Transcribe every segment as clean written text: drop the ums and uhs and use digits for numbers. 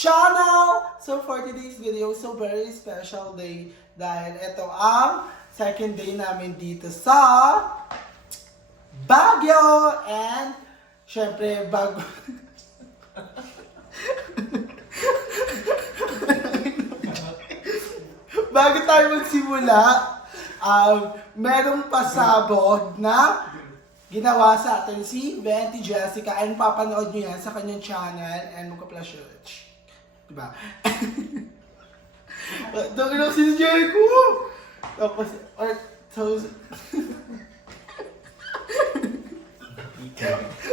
channel! So for today's video, so very special day dahil ito ang second day namin dito sa Baguio and syempre bago bago tayo magsimula, merong pasabog na ginawa sa atin si Venti Jessica and papanood nyo yan sa kanyang channel and magka-flash search. Diba? Dami lang si Jericho! Tapos, or, so,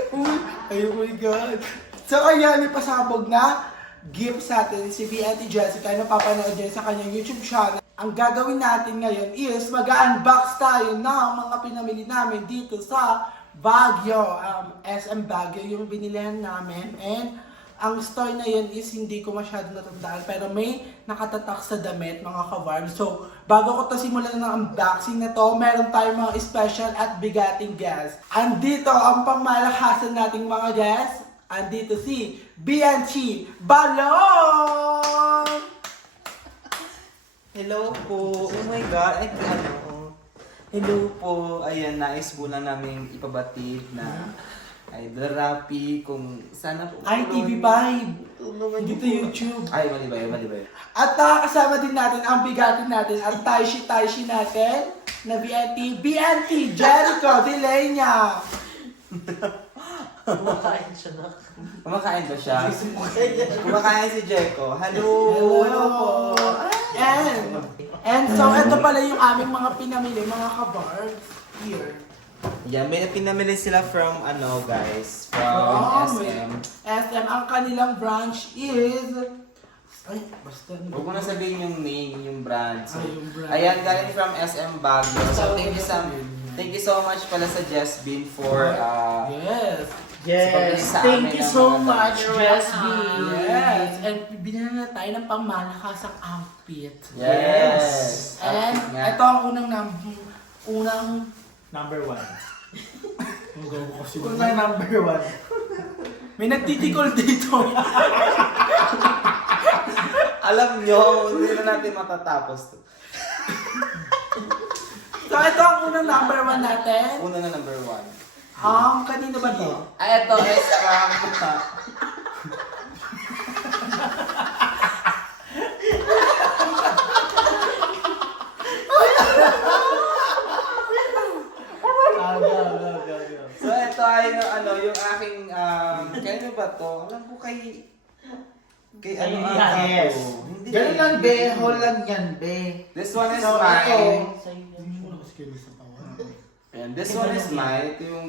oh my God. So, ayan, may pasabog na gift sa atin si Venti Jessica na papanood nyo sa kanyang YouTube channel. Ang gagawin natin ngayon is mag-unbox tayo ng mga pinamili namin dito sa Baguio. SM Baguio yung binilihan namin. And ang store na yun is hindi ko masyado natandaan pero may nakatatak sa damit mga kawarm. So bago ko to simulan ng unboxing na to, meron tayong mga special at bigating guests. Andito ang pangmalakasan nating mga guests. Andito si Bianchi Balong! Hello po. Oh my God. Ay, ano. Hello po. Ayan, nais po lang namin ipabatid na Idol Rappi kung sana po. ITV5! Dito YouTube. Ay, mali ba yun? Mali ba yun? At nakakasama din natin ang bigatin natin, ang Taishi natin na BNT Jericho Dilenia. Kumakain siya na. Kumakain ba siya? Kumakain si Jeko. Hello. Hello po. And so, ito pala yung aming mga pinamili, mga kabarbs. Here. Yan, may pinamili sila from guys. From SM. SM, ang kanilang branch is... Ay, basta. Huwag mo na sabihin yung name, yung brand. So, Ay, yung brand. ayan, galing from SM Baguio. So, thank you so much pala sa Jasmine for Yes. sa Thank amin you ng so mga much, damit. Jasmine. Yes. And binili na tayo ng pangmalakasang outfit. Yes. And Outfit nga. ito ang unang Number 1. unang number 1. May nagtitikol dito. Alam nyo, hindi na natin matatapos to. So ito ang unang number 1 natin. Una na number 1. Kanino ba to? Ay, ito is from... So, ito ay yung aking... Kaya ba to? Alam ko kay ano ata Yes. to? Hindi Ganun kay- lang, be. Hall lang yan, be. This one is So, mine. ito. Ayan, this one is mine. Ito yung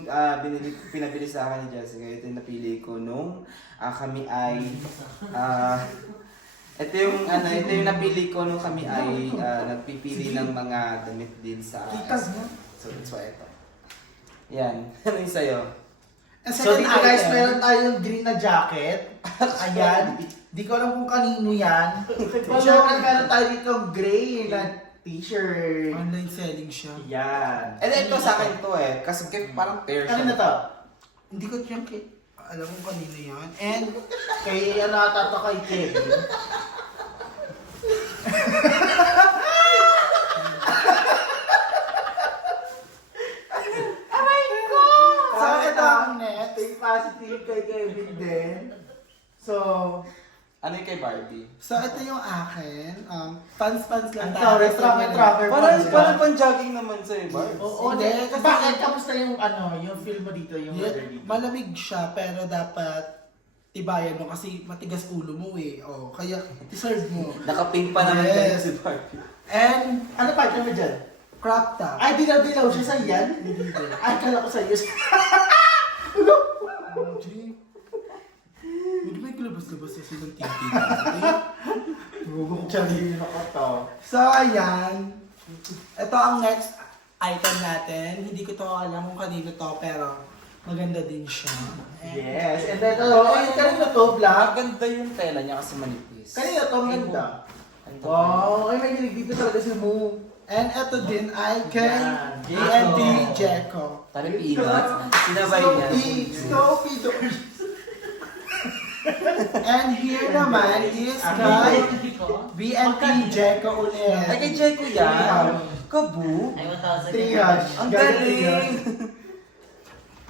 pinabili sa akin ni Jessica. Ito yung napili ko nung kami ay... ito yung napili ko nung kami ay nagpipili ng mga damit din sa... So, that's why ito. Yan. Ano yung sa'yo? Ang So, second dito guys, item. meron tayong green na jacket. Ayan. Di ko alam kung kanino yan. Siyempre, meron tayo dito gray na t-shirt. Online selling siya. Yan. And then ito sa akin to kasi parang pair siya. Kanino to? Hindi ko tiyan alam mo kanino yan. And Kay ano ata to kay Kevin. so ito ang next. Stay positive kay Kevin din. So, Ano yung kay Barbie? So ito yung akin. Pants lang ang tayo. tracker Parang pang-jogging naman sa'yo, Barbie. Oo, Hindi, hindi. kasi- Bakit? Kamusta yung yung film mo dito? Yung Yeah, weather dito? malamig siya pero dapat tibayan mo kasi matigas ulo mo eh. Oh, kaya deserve mo. Naka-pink pa naman Yes. kayo si Barbie. And Ano pa mo dyan? crop top. Ay, dilaw-dilaw siya sa yan? Ay, kala ko sa iyo. Hindi ba glabas-labas sa silang TV? Chanilin ako to. So ayan. Ito ang next item natin. Hindi ko to alam kung kanino to pero maganda din siya. And Yes, and then, kanino to, black? Maganda yung tela niya kasi manipis. Kanino to, maganda? Ano? Wow, ay may hilig dito talaga si Mo. And ito din ay kay Yan. BNT Jeko. Parang peanuts. Sinabay niya. Snoopy Doors. And here naman is kay BNT Jeko ulit. Ay, kay Jeko yan. Kabu. Ay, 1,000. Triage. Ang galing.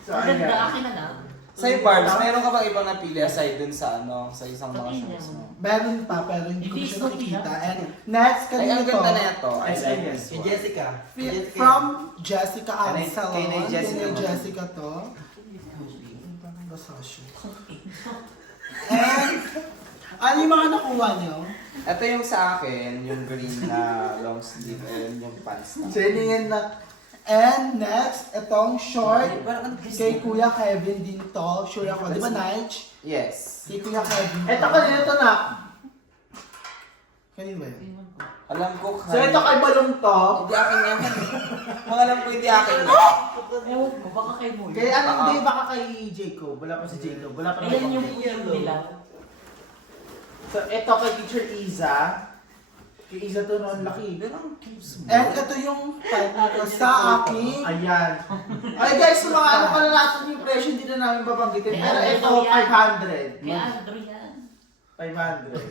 So, Ang ganda, ayan. akin na lang. Sa'yo, Barbs, meron ka bang ibang napili aside dun sa sa isang mga Pati shows mo? Meron pa pero hindi ko Hindi, siya sorry, nakikita. ha? And next, Ay, kanina ang to. ganda na ito. I Ay, like ay, this kay one. Jessica. From Jessica Kay Absalon. Nay Jessica Kay mo. Jessica to. Basasyo. And, ano yung mga nakuha nyo? Ito yung sa akin, yung green na long sleeve and yung pants na. Jenny na. And next, itong short. Parang ano Kay Kuya Kevin din to. Sure ako. Di ba, Nige? Yes. Kay Kuya Kevin. Ito kanina to na. Kanino ba yun? Alam ko So ito kay Balong to. Hindi akin yan. Mga alam ko hindi akin yan. Ewan ko, baka kay mo. Kaya ano hindi baka kay Jacob. Wala pa si Jacob. Wala pa Ayan yung naman. nila. So ito kay Teacher Iza. Kay Iza to noon laki. And ito yung type sa akin. Ayan. Ay guys, sa mga ano pa na natin yung presyo, hindi na namin babanggitin. Kaya Pero ito, ito yan. 500. Kaya Andrew yan. 500.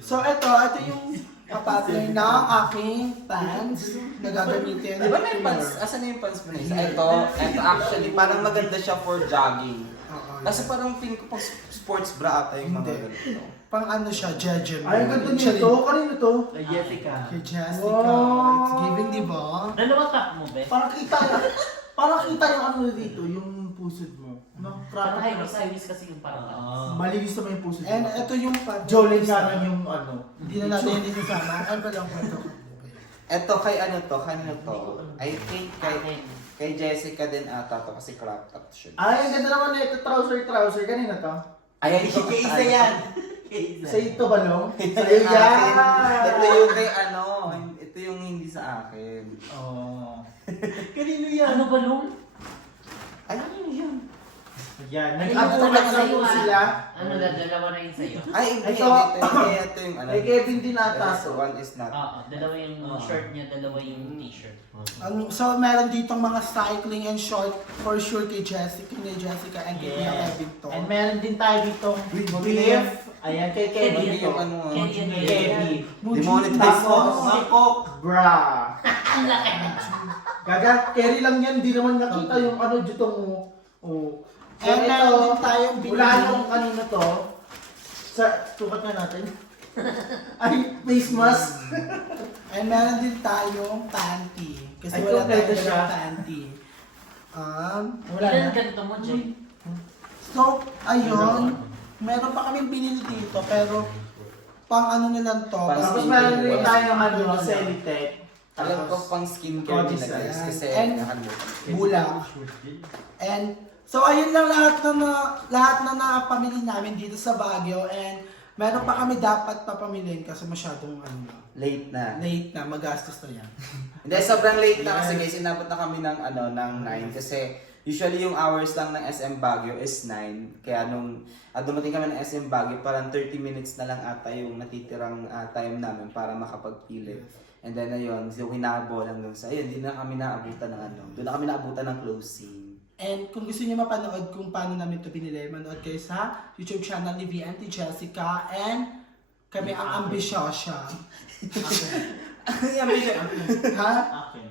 So ito yung pattern ng aking pants na gagamitin. Di ba may pants? Asan na yung pants mo na isa? Ito actually, parang maganda siya for jogging. Oo. Kasi parang feeling ko pang sports bra ata yung mga Hindi. ganito. Pang ano siya, Jeje. Ay, ang ganda nito. Kanino to? Kay Jessica. Kay Jessica. Wow. It's giving, di ba? Dalawa top mo, be. Parang kita yung ano dito, yung pusod mo. No, Parang crap. high-vis kasi yung parang Malinis naman yung pusod mo. And ito yung pants. Jolene nga lang yung ano. Hindi na natin hindi sasama. Ano ba lang po ito? Ito kay ano to, kanino to? I think akin. kay Jessica din ata to kasi crop top siya. Ay, ang ganda naman na ito. Trouser. Kanina to? Ay, kay isa yan. Sa ito balong? Ito Sa'yo yung akin. yan! Ito yung kay ano, ito yung hindi sa akin. Oh. Kanino yan? Ano ba nung? Ay, ano yun? Yan, Ay, nag-upload yung na sa'yo, po ah. sila. Ano na, dalawa na yun sa'yo. Ay, hindi. Ito. Ito yung ano. Kay Kevin din ata. So, one is not. Oo, dalawa yung shirt niya, dalawa yung t-shirt. So meron ditong mga cycling and short for sure kay Jessica, and kay Kuya Yes. Kevin to. And meron din tayo ditong With beef. Ayan, kay Kevin Kevin ito. yung ano. Kevin. Kay Kevin. Demonetize mo. Tapos, bra. Ang laki. Gaga, carry lang yan. Di naman nakita yung ano dito mo. Oh. And meron din tayong Wala binili. nung kanino to. Tukat nga natin. Ay, face mask. And meron din tayong panty. Kasi Ay, wala kompleto tayong siya. panty. Wala Ilan na. ganito mo, Jay? So, ayun. Meron pa kami binili dito, pero pang ano na lang to. Pang Tapos pang- meron din tayong ano, Celitech. Alam ko pang skincare nila Codicil. guys. Kasi And nakalimutan. bulak. And so ayun lang lahat na napamili namin dito sa Baguio, and meron pa kami dapat papamilin kasi masyadong Late na. late na, magastos na yan. Hindi, sobrang late na kasi guys, inabot na kami ng ng 9 kasi usually yung hours lang ng SM Baguio is 9. Kaya nung dumating kami ng SM Baguio, parang 30 minutes na lang ata yung natitirang time namin para makapagpili. And then ayun, so hinabo lang dun sa ayun, hindi na kami naabutan ng doon na kami naabutan ng closing. And kung gusto niyo mapanood kung paano namin ito binili, manood kayo sa YouTube channel ni VNT Jessica, and kami ang ambisyosa. Yan, medyo. Ha? Akin.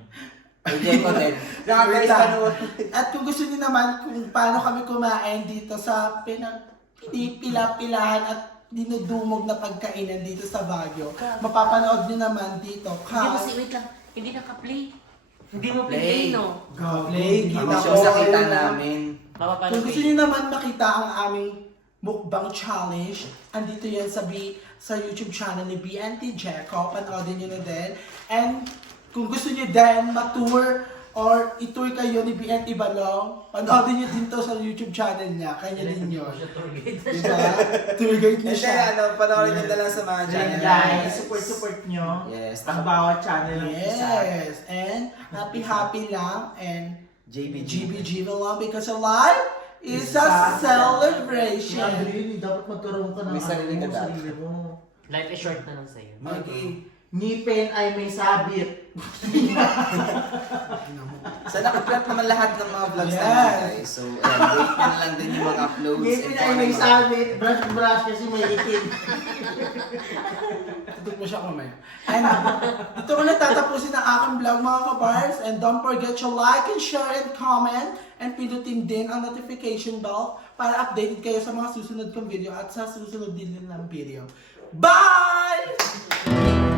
Hindi ko din. Kaya guys, Wait lang. panood. At kung gusto niyo naman kung paano kami kumain dito sa pinipila-pilahan at dinudumog na pagkainan dito sa Baguio, mapapanood niyo naman dito. Hindi mo wait lang. Hindi naka-play. Hindi mo Play. play, no? Go, play, Ang kita show ko. sa kita Ayun na. namin. Mapapano Kung gusto niyo naman makita ang aming mukbang challenge, andito yan sa YouTube channel ni BNT Jeko. Panoodin niyo na din. And kung gusto niyo din ma-tour or i-tour kayo ni BNT Balong, panoodin niyo din to sa YouTube channel niya. Kanya din yun. Diba? Tour guide niya And siya. then, panoorin nyo na lang sa mga Ayan channel. guys, support nyo. Yes. Ang bawat channel ng isa. Yes. And happy lang. And JBG. GBG lang because of life is a Isa. celebration. Andrew, dapat magkaroon ka ng May sarili ka dapat. sarili mo. Life is short na lang sa'yo. Maggie, ngipin ay may sabit. So nakaplat naman lahat ng mga vlogs Yes. namin guys. So wait na lang din yung mga uploads. Ngipin and ay kung may ano- sabit. Brush kasi may itim. Tutok mo siya kamaya. And dito ko na tatapusin ang aking vlog mga kabars. And don't forget to like and share and comment. And pindutin din ang notification bell para updated kayo sa mga susunod kong video at sa susunod din ng video. Bye!